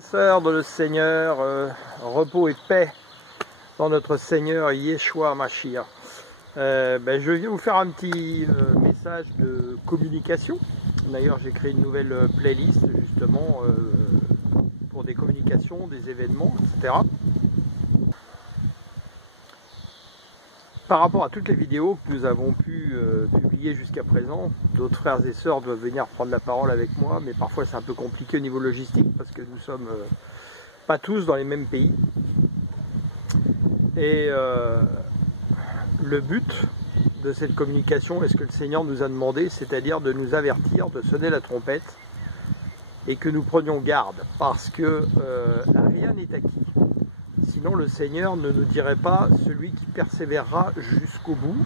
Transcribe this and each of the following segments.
Sœurs de le Seigneur, repos et paix dans notre Seigneur Yeshua Mashiach. Je viens vous faire un petit message de communication. D'ailleurs, j'ai créé une nouvelle playlist justement pour des communications, des événements, etc. Par rapport à toutes les vidéos que nous avons pu publier jusqu'à présent, d'autres frères et sœurs doivent venir prendre la parole avec moi, mais parfois c'est un peu compliqué au niveau logistique parce que nous sommes pas tous dans les mêmes pays. Et le but de cette communication est ce que le Seigneur nous a demandé, c'est-à-dire de nous avertir, de sonner la trompette et que nous prenions garde parce que rien n'est acquis. Sinon le Seigneur ne nous dirait pas celui qui persévérera jusqu'au bout.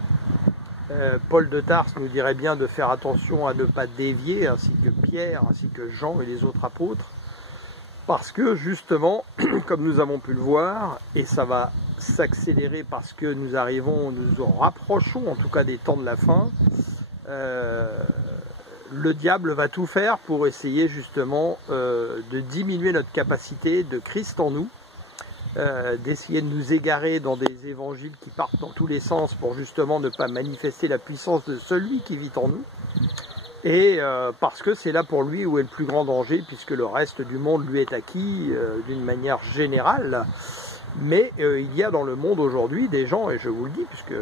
Paul de Tarse nous dirait bien de faire attention à ne pas dévier, ainsi que Pierre, ainsi que Jean et les autres apôtres, parce que justement, comme nous avons pu le voir, et ça va s'accélérer parce que nous nous rapprochons en tout cas des temps de la fin, le diable va tout faire pour essayer justement de diminuer notre capacité de Christ en nous, d'essayer de nous égarer dans des évangiles qui partent dans tous les sens pour justement ne pas manifester la puissance de celui qui vit en nous, et parce que c'est là pour lui où est le plus grand danger, puisque le reste du monde lui est acquis d'une manière générale. Mais il y a dans le monde aujourd'hui des gens, et je vous le dis, puisque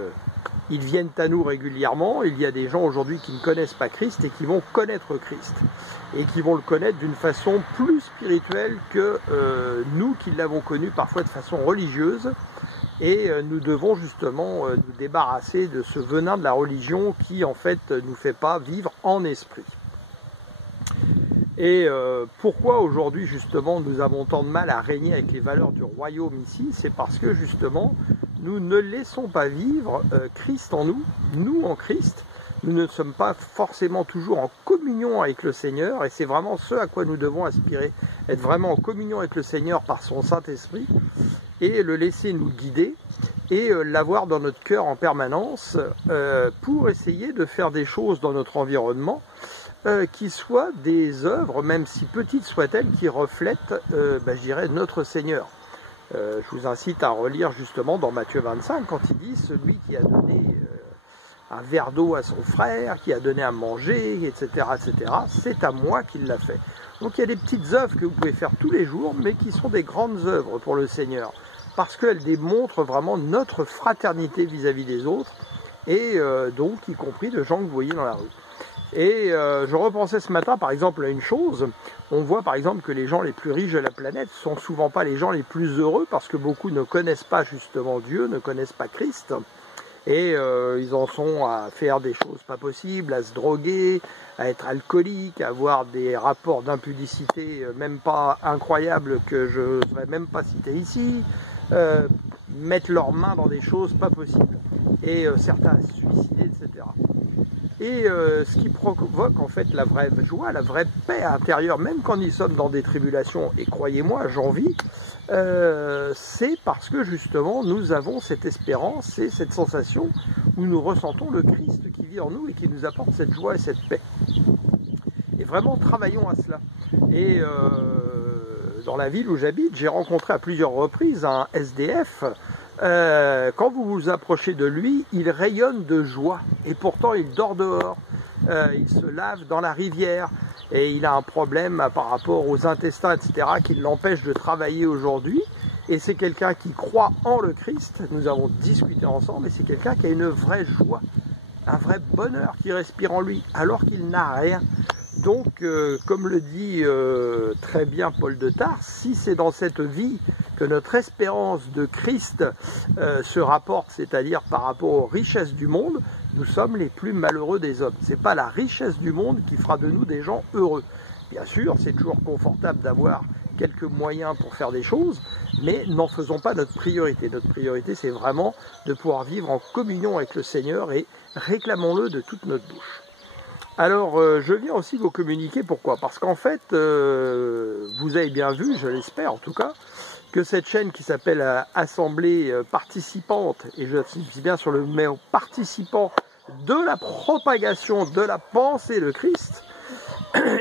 ils viennent à nous régulièrement, il y a des gens aujourd'hui qui ne connaissent pas Christ et qui vont connaître Christ, et qui vont le connaître d'une façon plus spirituelle que nous qui l'avons connu parfois de façon religieuse, et nous devons justement nous débarrasser de ce venin de la religion qui en fait nous fait pas vivre en esprit. Et pourquoi aujourd'hui justement nous avons tant de mal à régner avec les valeurs du royaume ici? C'est parce que justement nous ne laissons pas vivre Christ en nous, nous en Christ. Nous ne sommes pas forcément toujours en communion avec le Seigneur, et c'est vraiment ce à quoi nous devons aspirer, être vraiment en communion avec le Seigneur par son Saint-Esprit, et le laisser nous guider, et l'avoir dans notre cœur en permanence, pour essayer de faire des choses dans notre environnement, qui soient des œuvres, même si petites soient-elles, qui reflètent, je dirais, notre Seigneur. Je vous incite à relire justement dans Matthieu 25, quand il dit « Celui qui a donné un verre d'eau à son frère, qui a donné à manger, etc., c'est à moi qu'il l'a fait. » Donc il y a des petites œuvres que vous pouvez faire tous les jours, mais qui sont des grandes œuvres pour le Seigneur, parce qu'elles démontrent vraiment notre fraternité vis-à-vis des autres, et donc y compris de gens que vous voyez dans la rue. Et je repensais ce matin par exemple à une chose. On voit par exemple que les gens les plus riches de la planète sont souvent pas les gens les plus heureux, parce que beaucoup ne connaissent pas justement Dieu, ne connaissent pas Christ, et ils en sont à faire des choses pas possibles, à se droguer, à être alcooliques, à avoir des rapports d'impudicité même pas incroyables que je n'oserais même pas citer ici, mettre leurs mains dans des choses pas possibles, et certains à se suicider, etc. Et ce qui provoque en fait la vraie joie, la vraie paix intérieure, même quand nous sommes dans des tribulations, et croyez-moi, j'en vis, c'est parce que justement nous avons cette espérance et cette sensation où nous ressentons le Christ qui vit en nous et qui nous apporte cette joie et cette paix. Et vraiment travaillons à cela. Et dans la ville où j'habite, j'ai rencontré à plusieurs reprises un SDF. Quand vous vous approchez de lui, il rayonne de joie, et pourtant il dort dehors, il se lave dans la rivière, et il a un problème par rapport aux intestins, etc., qui l'empêche de travailler aujourd'hui, et c'est quelqu'un qui croit en le Christ. Nous avons discuté ensemble, et c'est quelqu'un qui a une vraie joie, un vrai bonheur qui respire en lui, alors qu'il n'a rien. Donc, comme le dit très bien Paul de Tarse, si c'est dans cette vie que notre espérance de Christ se rapporte, c'est-à-dire par rapport aux richesses du monde, nous sommes les plus malheureux des hommes. Ce n'est pas la richesse du monde qui fera de nous des gens heureux. Bien sûr, c'est toujours confortable d'avoir quelques moyens pour faire des choses, mais n'en faisons pas notre priorité. Notre priorité, c'est vraiment de pouvoir vivre en communion avec le Seigneur, et réclamons-le de toute notre bouche. Alors, je viens aussi vous communiquer pourquoi. Parce qu'en fait, vous avez bien vu, je l'espère en tout cas, que cette chaîne qui s'appelle Assemblée participante, et je suis bien sur le mot participant de la propagation de la pensée de Christ,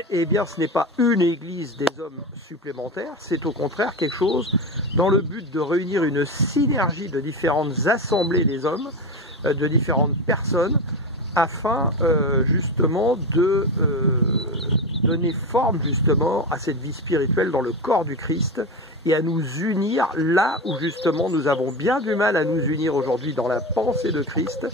eh bien ce n'est pas une église des hommes supplémentaires, c'est au contraire quelque chose dans le but de réunir une synergie de différentes assemblées des hommes, de différentes personnes, afin justement de donner forme justement à cette vie spirituelle dans le corps du Christ et à nous unir là où justement nous avons bien du mal à nous unir aujourd'hui dans la pensée de Christ,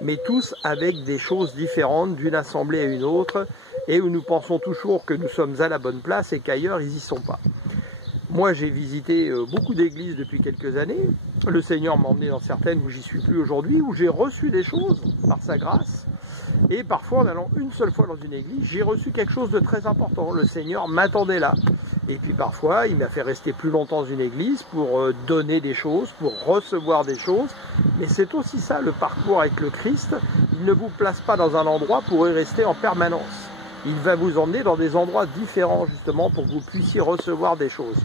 mais tous avec des choses différentes d'une assemblée à une autre, et où nous pensons toujours que nous sommes à la bonne place et qu'ailleurs ils n'y sont pas. Moi j'ai visité beaucoup d'églises depuis quelques années, le Seigneur m'a emmené dans certaines où j'y suis plus aujourd'hui, où j'ai reçu des choses par sa grâce, et parfois en allant une seule fois dans une église, j'ai reçu quelque chose de très important, le Seigneur m'attendait là. Et puis parfois il m'a fait rester plus longtemps dans une église pour donner des choses, pour recevoir des choses, mais c'est aussi ça le parcours avec le Christ, il ne vous place pas dans un endroit pour y rester en permanence. Il va vous emmener dans des endroits différents justement pour que vous puissiez recevoir des choses.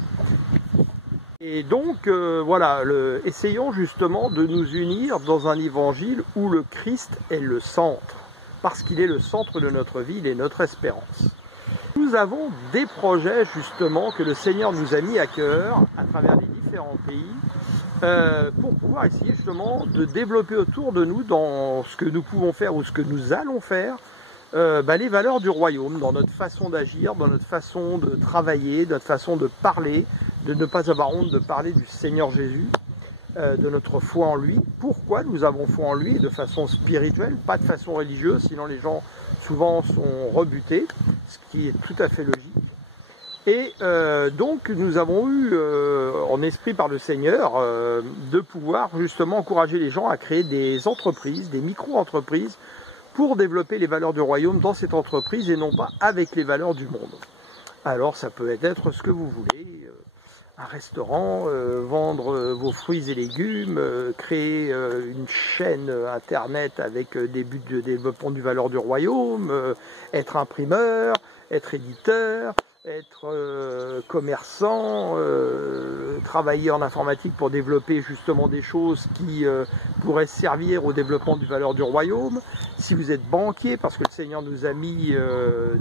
Et donc voilà, essayons justement de nous unir dans un évangile où le Christ est le centre, parce qu'il est le centre de notre vie, il est notre espérance. Nous avons des projets justement que le Seigneur nous a mis à cœur à travers les différents pays pour pouvoir essayer justement de développer autour de nous dans ce que nous pouvons faire ou ce que nous allons faire, les valeurs du royaume, dans notre façon d'agir, dans notre façon de travailler, notre façon de parler, de ne pas avoir honte de parler du Seigneur Jésus, de notre foi en lui. Pourquoi nous avons foi en lui de façon spirituelle, pas de façon religieuse, sinon les gens souvent sont rebutés, ce qui est tout à fait logique. Et donc nous avons eu en esprit par le Seigneur de pouvoir justement encourager les gens à créer des entreprises, des micro-entreprises, pour développer les valeurs du royaume dans cette entreprise et non pas avec les valeurs du monde. Alors ça peut être ce que vous voulez, un restaurant, vendre vos fruits et légumes, créer une chaîne internet avec des buts de développement du valeur du royaume, être imprimeur, être éditeur, être commerçant, travailler en informatique pour développer justement des choses qui pourraient servir au développement du valeur du royaume. Si vous êtes banquier, parce que le Seigneur nous a mis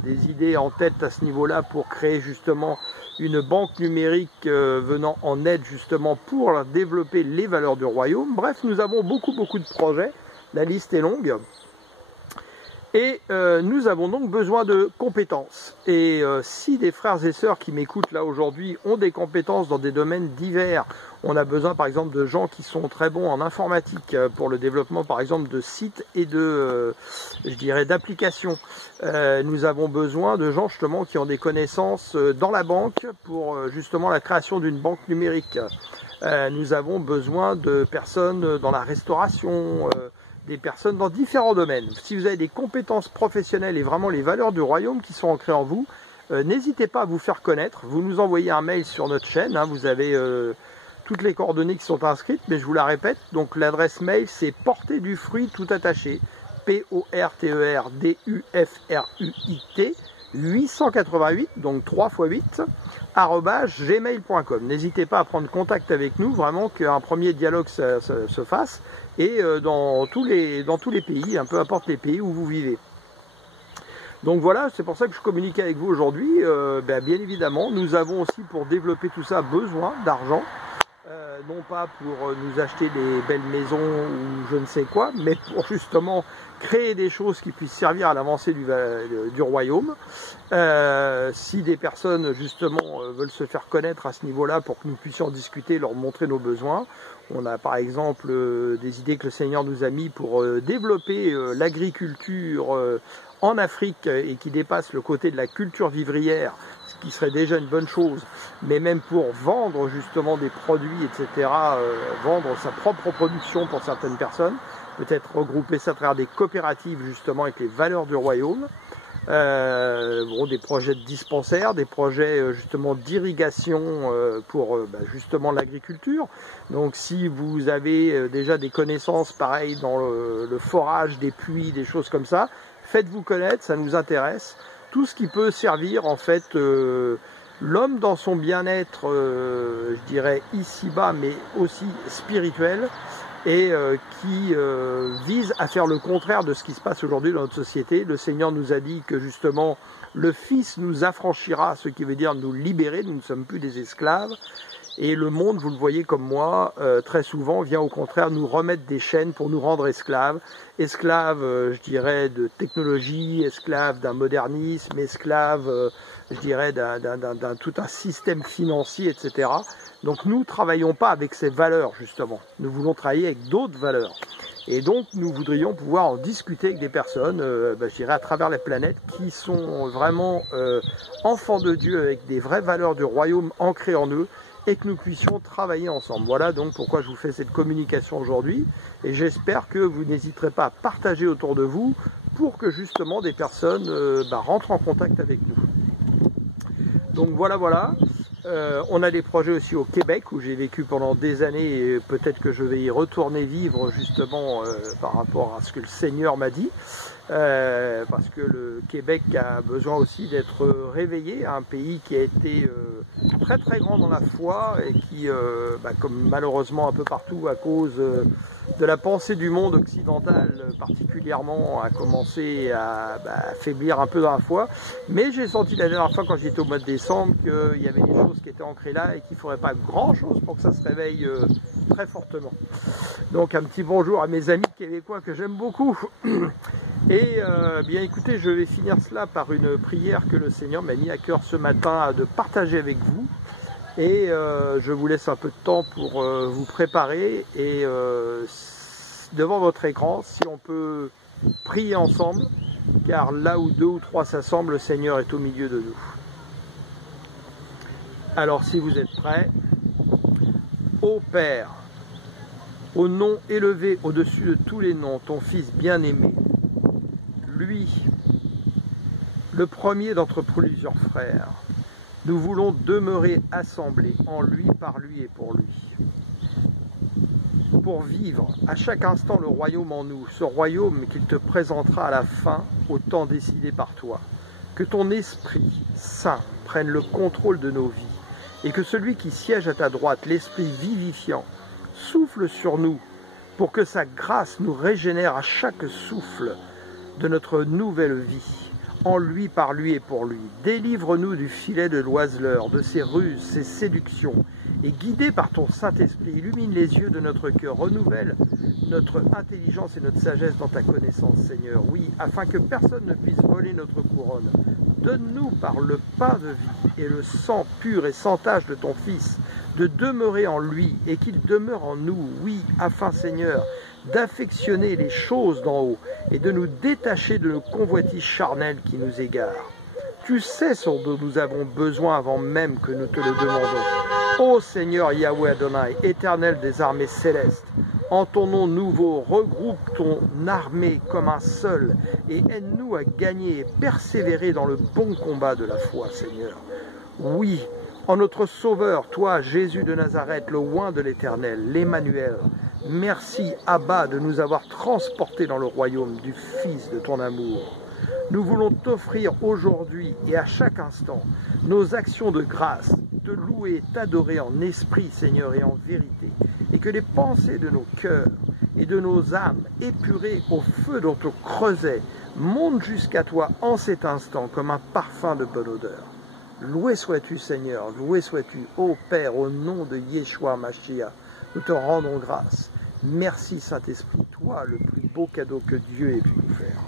des idées en tête à ce niveau-là pour créer justement une banque numérique venant en aide justement pour développer les valeurs du royaume. Bref, nous avons beaucoup de projets, la liste est longue. Et nous avons donc besoin de compétences. Et si des frères et sœurs qui m'écoutent là aujourd'hui ont des compétences dans des domaines divers, on a besoin par exemple de gens qui sont très bons en informatique pour le développement par exemple de sites et de, je dirais, d'applications. Nous avons besoin de gens justement qui ont des connaissances dans la banque pour justement la création d'une banque numérique. Nous avons besoin de personnes dans la restauration, des personnes dans différents domaines. Si vous avez des compétences professionnelles et vraiment les valeurs du royaume qui sont ancrées en vous, n'hésitez pas à vous faire connaître. Vous nous envoyez un mail sur notre chaîne, vous avez toutes les coordonnées qui sont inscrites, mais je vous la répète, donc l'adresse mail c'est porter du fruit tout attaché, PORTERDUFRUIT 888, donc 3 x 8, @gmail.com. N'hésitez pas à prendre contact avec nous, vraiment qu'un premier dialogue se fasse, et dans tous les pays, peu importe les pays où vous vivez. Donc voilà, c'est pour ça que je communique avec vous aujourd'hui. Bien évidemment, nous avons aussi pour développer tout ça besoin d'argent. Non pas pour nous acheter des belles maisons ou je ne sais quoi, mais pour justement créer des choses qui puissent servir à l'avancée du royaume. Si des personnes justement veulent se faire connaître à ce niveau-là pour que nous puissions discuter, leur montrer nos besoins, on a par exemple des idées que le Seigneur nous a mis pour développer l'agriculture en Afrique et qui dépasse le côté de la culture vivrière, ce qui serait déjà une bonne chose, mais même pour vendre justement des produits, etc., vendre sa propre production pour certaines personnes, peut-être regrouper ça à travers des coopératives justement avec les valeurs du royaume, des projets de dispensaires, des projets justement d'irrigation pour justement l'agriculture. Donc si vous avez déjà des connaissances pareilles dans le forage des puits, des choses comme ça, faites-vous connaître, ça nous intéresse. Tout ce qui peut servir en fait l'homme dans son bien-être, je dirais ici-bas, mais aussi spirituel, et qui vise à faire le contraire de ce qui se passe aujourd'hui dans notre société. Le Seigneur nous a dit que justement le Fils nous affranchira, ce qui veut dire nous libérer, nous ne sommes plus des esclaves. Et le monde, vous le voyez comme moi, très souvent vient au contraire nous remettre des chaînes pour nous rendre esclaves. Esclaves, je dirais, de technologie, esclaves d'un modernisme, esclaves, je dirais, tout un système financier, etc. Donc nous ne travaillons pas avec ces valeurs, justement. Nous voulons travailler avec d'autres valeurs. Et donc nous voudrions pouvoir en discuter avec des personnes, je dirais, à travers la planète, qui sont vraiment enfants de Dieu, avec des vraies valeurs du royaume ancrées en eux, et que nous puissions travailler ensemble. Voilà donc pourquoi je vous fais cette communication aujourd'hui, et j'espère que vous n'hésiterez pas à partager autour de vous pour que justement des personnes rentrent en contact avec nous. Donc voilà. On a des projets aussi au Québec où j'ai vécu pendant des années et peut-être que je vais y retourner vivre justement par rapport à ce que le Seigneur m'a dit. Parce que le Québec a besoin aussi d'être réveillé, un pays qui a été très très grand dans la foi et qui, comme malheureusement un peu partout à cause de la pensée du monde occidental particulièrement, a commencé à faiblir un peu dans la foi. Mais j'ai senti la dernière fois quand j'étais au mois de décembre qu'il y avait des choses qui étaient ancrées là et qu'il ne faudrait pas grand chose pour que ça se réveille très fortement. Donc un petit bonjour à mes amis québécois que j'aime beaucoup. Et bien écoutez, je vais finir cela par une prière que le Seigneur m'a mis à cœur ce matin de partager avec vous. Et je vous laisse un peu de temps pour vous préparer et devant votre écran, si on peut prier ensemble, car là où 2 ou 3 s'assemblent, le Seigneur est au milieu de nous. Alors si vous êtes prêts, ô Père, au nom élevé au-dessus de tous les noms, ton Fils bien-aimé, lui, le premier d'entre plusieurs frères, nous voulons demeurer assemblés en lui, par lui et pour lui. Pour vivre à chaque instant le royaume en nous, ce royaume qu'il te présentera à la fin, au temps décidé par toi. Que ton Esprit Saint prenne le contrôle de nos vies et que celui qui siège à ta droite, l'Esprit vivifiant, souffle sur nous pour que sa grâce nous régénère à chaque souffle de notre nouvelle vie. En lui, par lui et pour lui. Délivre-nous du filet de l'oiseleur, de ses ruses, ses séductions, et guidé par ton Saint-Esprit, illumine les yeux de notre cœur, renouvelle notre intelligence et notre sagesse dans ta connaissance, Seigneur. Oui, afin que personne ne puisse voler notre couronne. Donne-nous par le pain de vie et le sang pur et sans tache de ton Fils, de demeurer en lui et qu'il demeure en nous. Oui, afin, Seigneur, d'affectionner les choses d'en haut et de nous détacher de nos convoitises charnelles qui nous égarent. Tu sais ce dont nous avons besoin avant même que nous te le demandons. Ô Seigneur Yahweh Adonai, éternel des armées célestes, en ton nom nouveau, regroupe ton armée comme un seul et aide-nous à gagner et persévérer dans le bon combat de la foi, Seigneur. Oui, en notre Sauveur, toi, Jésus de Nazareth, le oint de l'Éternel, l'Emmanuel, merci, Abba, de nous avoir transportés dans le royaume du Fils de ton amour. Nous voulons t'offrir aujourd'hui et à chaque instant nos actions de grâce, te louer, t'adorer en esprit, Seigneur, et en vérité, et que les pensées de nos cœurs et de nos âmes, épurées au feu dont on creusait, montent jusqu'à toi en cet instant comme un parfum de bonne odeur. Loué sois-tu, Seigneur, loué sois-tu, ô Père, au nom de Yeshua Mashiach. Nous te rendons grâce. Merci, Saint-Esprit, toi, le plus beau cadeau que Dieu ait pu nous faire.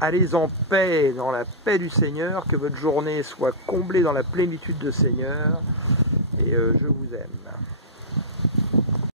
Allez en paix, dans la paix du Seigneur, que votre journée soit comblée dans la plénitude du Seigneur, et je vous aime.